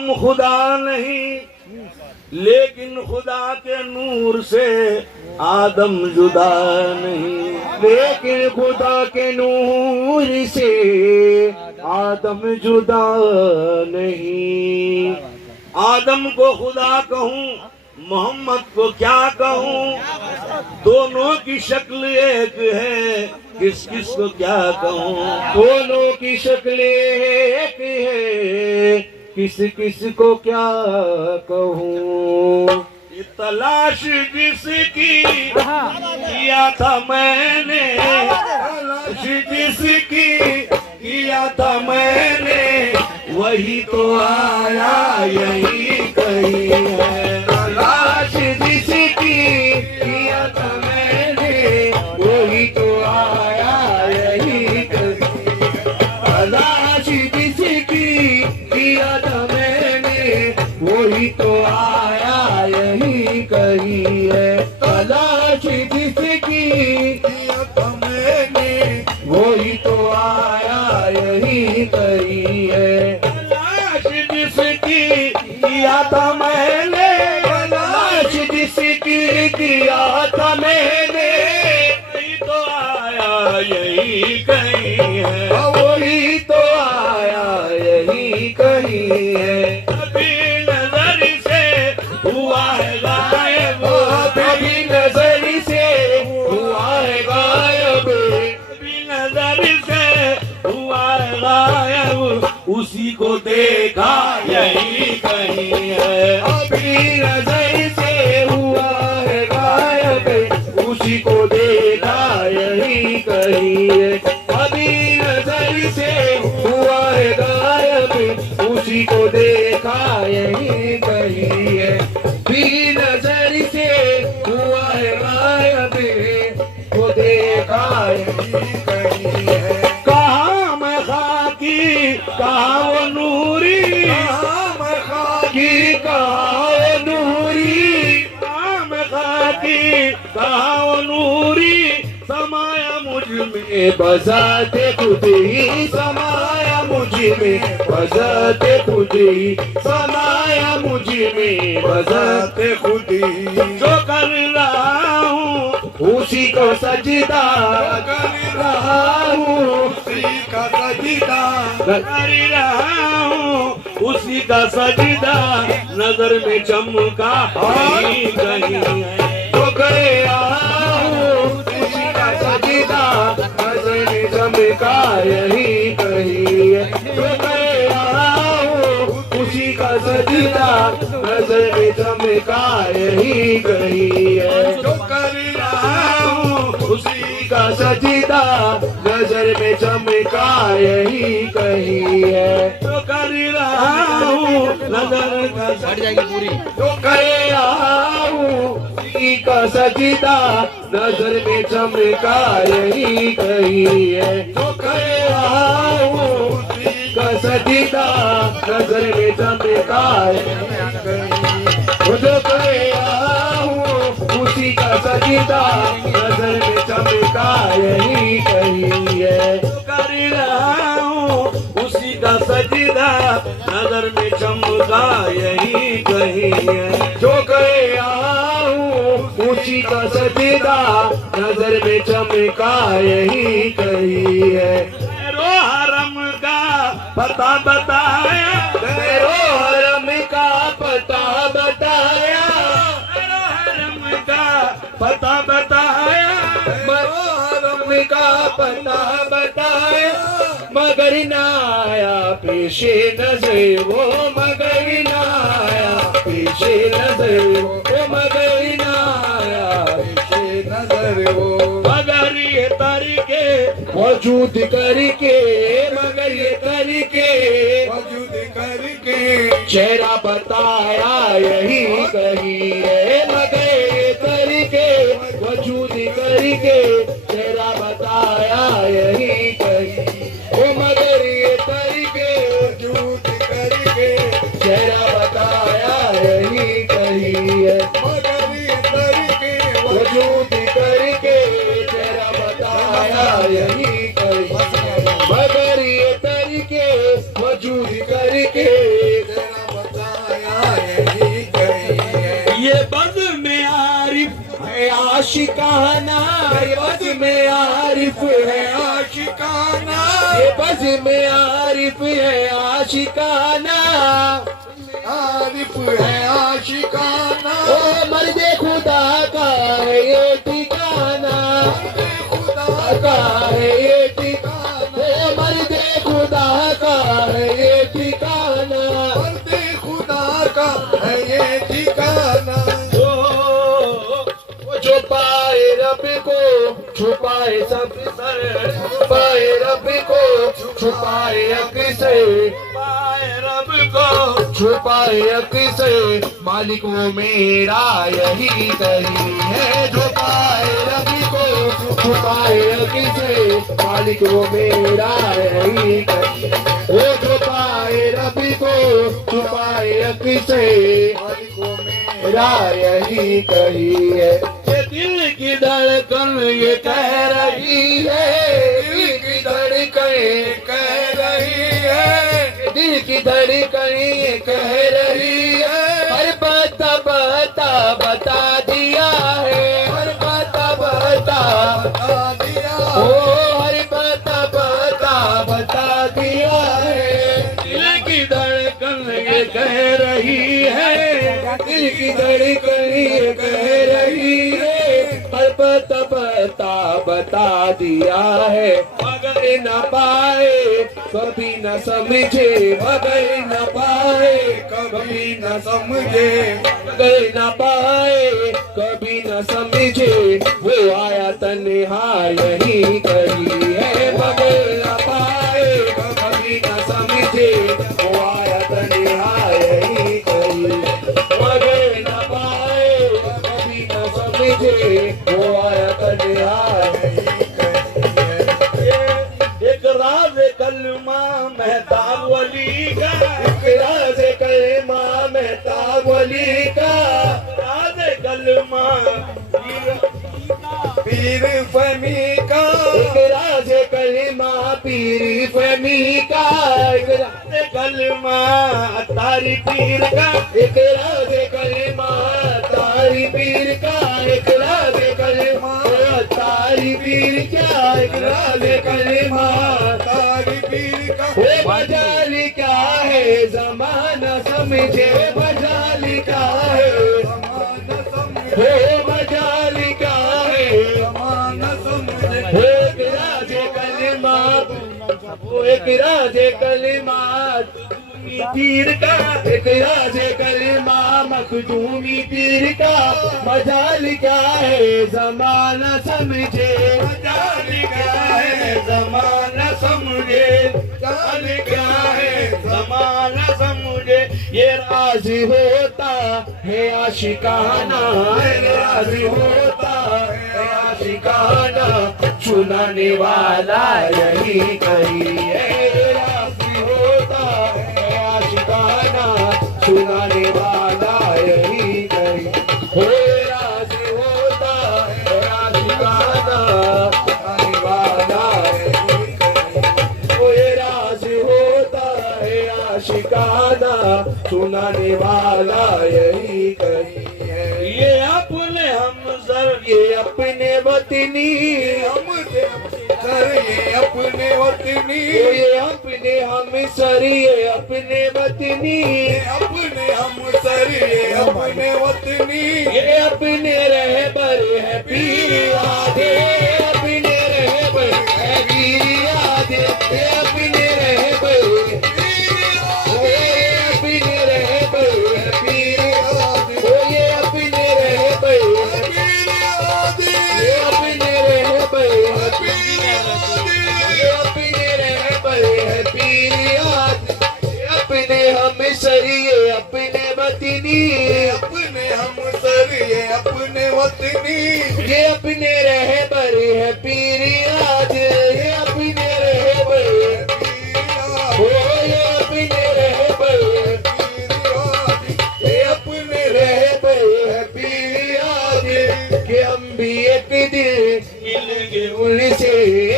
आदम खुदा नहीं, लेकिन खुदा के नूर से आदम जुदा नहीं। लेकिन खुदा के नूर से आदम जुदा नहीं। आदम को खुदा कहूँ, मोहम्मद को क्या कहूँ, दोनों की शक्ल एक है, किस किस को क्या कहूँ। दोनों की शक्ल एक है, किस किस को क्या कहूँ। ये तलाश जिसकी किया था मैंने, तलाश जिसकी किया था मैंने, वही तो आया यही कहीं है। तलाश जिसकी किया था मैंने, वही तो आया यही कहीं। तलाश जिसकी किया था मैंने, वही तो आया यही कहीं है। तलाश जिसकी किया था मैंने, वही तो आया यही कहीं है। तलाश जिसकी किया था मैंने, तलाश जिसकी किया था मैंने, वही तो आया यही कहीं है। वही तो आया यही कहीं है। अभी नजर से हुआ है गायब, अभी नजर से हुआ है गायब, अभी नजर से हुआ है गायब, उसी को देखा यही कहीं है। अभी नजर से हुआ है गायब, उसी को देखा यही कहीं है। अभी नजर से हुआ है गायब, उसी को देखा यही कहीं है। भी नजर से हुआ है गायब, को देखा यही कहीं है। कहाँ मैं खाकी, कहाँ वो नूरी, कहाँ मैं खाकी, कहाँ वो नूरी, कहाँ मैं खाकी, कहाँ वो नूरी, समाया मुझ में बजाते खुद ही समाया मुझ में, बजाते खुद ही समाया मुझ में, बजाते खुद ही। जो कर रहा हूँ उसी को सजदा कर रहा हूँ, उसी का सजदा कर रहा हूँ, उसी का सजदा नजर में चमका कहीं कहीं है। तो करे आहूँ, उसी का सजदा नजर में चमका यही कहीं है। तो करे आहूँ, उसी का सजदा नजर में चमका यही कहीं है। जो कर रहा हूँ उसी का सजदा नजर में चमका यही कहीं है। जो कर रहा हूँ नजर का पूरी तो करे आहूँ, उसी का सजदा नजर में चमका यही कहीं है। तो करे आहूँ, उसी का सजदा नजर में चमका यही कहीं है। जो करे आहूँ, उसी का सजदा नजर में चमका यही कहीं है। कर रहा हूँ, उसी का सजदा नजर में चमका यही कहीं है। जो करे आहूँ, उसी का सजदा नजर में चमका यही कहीं है। रो हरम का पता बताया, तेरो हरम का पता बताया, रो हरम का पता बताया, मरो हरम का पता बताया, मगर ना आया पेशे नजर वो, मगर ना आया पेशे नजर वो, मगर ना आया पेशे नजर वो। मगर ये तरीके वजूद करके, मगर ये करके वजूद करके चेहरा बताया यही कहीं है। मगर ये तरीके वजूद करके चेहरा बताया यही कहीं। ओ मगर ये तरीके वजूद करके चेहरा बताया यही कहीं है। मगर ये तरीके वजूद करके चेहरा बताया यही कहीं। मगर ये तरीके वजूद करके है आशिकाना, ये बज में आरिफ है आशिकाना, ये बज में आरिफ है आशिकाना। आरिफ है आशिकाना, ओ मर्दे खुदा का है ये ठिकाना, खुदा का है ये ठिकाना, ओ मर्दे खुदा का है ये ठिकाना। मर्दे खुदा का है ये ठिकाना। जो पाए रब को छुपाए सब सर, पाए रब को छुपाए अक्सर, पाए रब को छुपाए अक्सर, मालिक वो मेरा यही कही है। जो पाए रब को छुपाए अक्सर, मालिक वो मेरा यही कही। वो जो पाए रब को छुपाए अक्सर, मालिक वो मेरा यही कही है। ये दिल की धड़कन ये कह रही है, दिल की धड़कन कह रही है, दिल की धड़कन ये कह रही है। हर बता बता बता दिया है, हर बता बता बता दिया ओ हर बता बता बता दिया है। दिल की धड़कन ये कह रही है, दिल की धड़कन ये कह रही है। हर बता बता बता दिया है। मगर न पाए कभी न समझे, मगर न पाए कभी न समझे, मगर न पाए कभी न समझे। वो आया तन्हा यही कही है, मगर न पाए कभी न समझे। वो आया तन्हा यही कही, मगर न पाए कभी न समझे। वो आया तन्हा यही एक राज कलमा मेहताब वली का, राज कलमा मेहताब वली का, राज कलमा पीर फमी का, राज कलमा पीर फमी का, राज कलमा तारी पीर का, एक राज कलमा तारी पीर का, एक राज कलमा तारी पीर क्या, एक राज कलमा तारी पीर का। वो मजाल क्या है जमाना समझे, मजाल क्या है ज़माना समझे, वो मजाल क्या है। ज़माना समझे, वो एक राज कलमा, वो एक राज कलमा पीर का, एक राज कलमा मखदूमी पीर का। मजाल क्या है जमाना समझे, जान क्या है जमाना समझे, जान क्या है जमाना समझे। ये राज होता है आशिकाना, ये राज होता है आशिकाना। चुनाने वाला यही कही है, ये राज होता है आशिकाना। चुनाने वाला यही कही, हो राज होता है आशिकाना। चुनाने वाला यही कही, हो राज होता है आशिकाना। सुनाने वाला यही कही है। ये अपने हम सर ये अपने वतनी, हम सर ये अपने वतनी, ये अपने हम सर, ये अपने वतनी। अपने हम सर ये अपने वतनी, ये अपने रहबर है पीर आधे, अपने रहबर है पीर आधे। ये अपने रहबर, ये अपने रहबर है पीर आधे। ये अपने रहबर, ये अपने रहबर है पीर आधे। ये अपने रहबर है पीर आधे। ये अपने हम सर, ये अपने वतनी। अपने हम सर ये अपने वतनी, ये अपने रहबर है पीर आज, ये अपने रहबर हो, ये अपने रहबर, ये अपने रहबर है पीर आज। कि हम भी एक दिन मिलेंगे उनसे,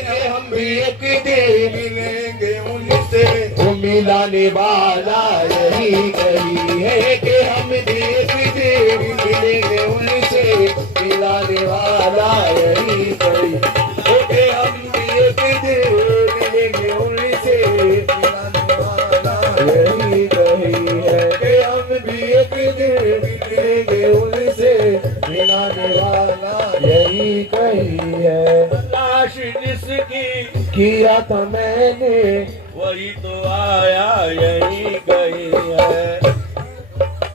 कि हम भी एक दिन मिलेंगे उनसे। वो मिलाने वाला यही कही है, कि हम भी एक दिन मिलेंगे उनसे। मिलाने किया था मैंने वही तो आया यही कहीं है।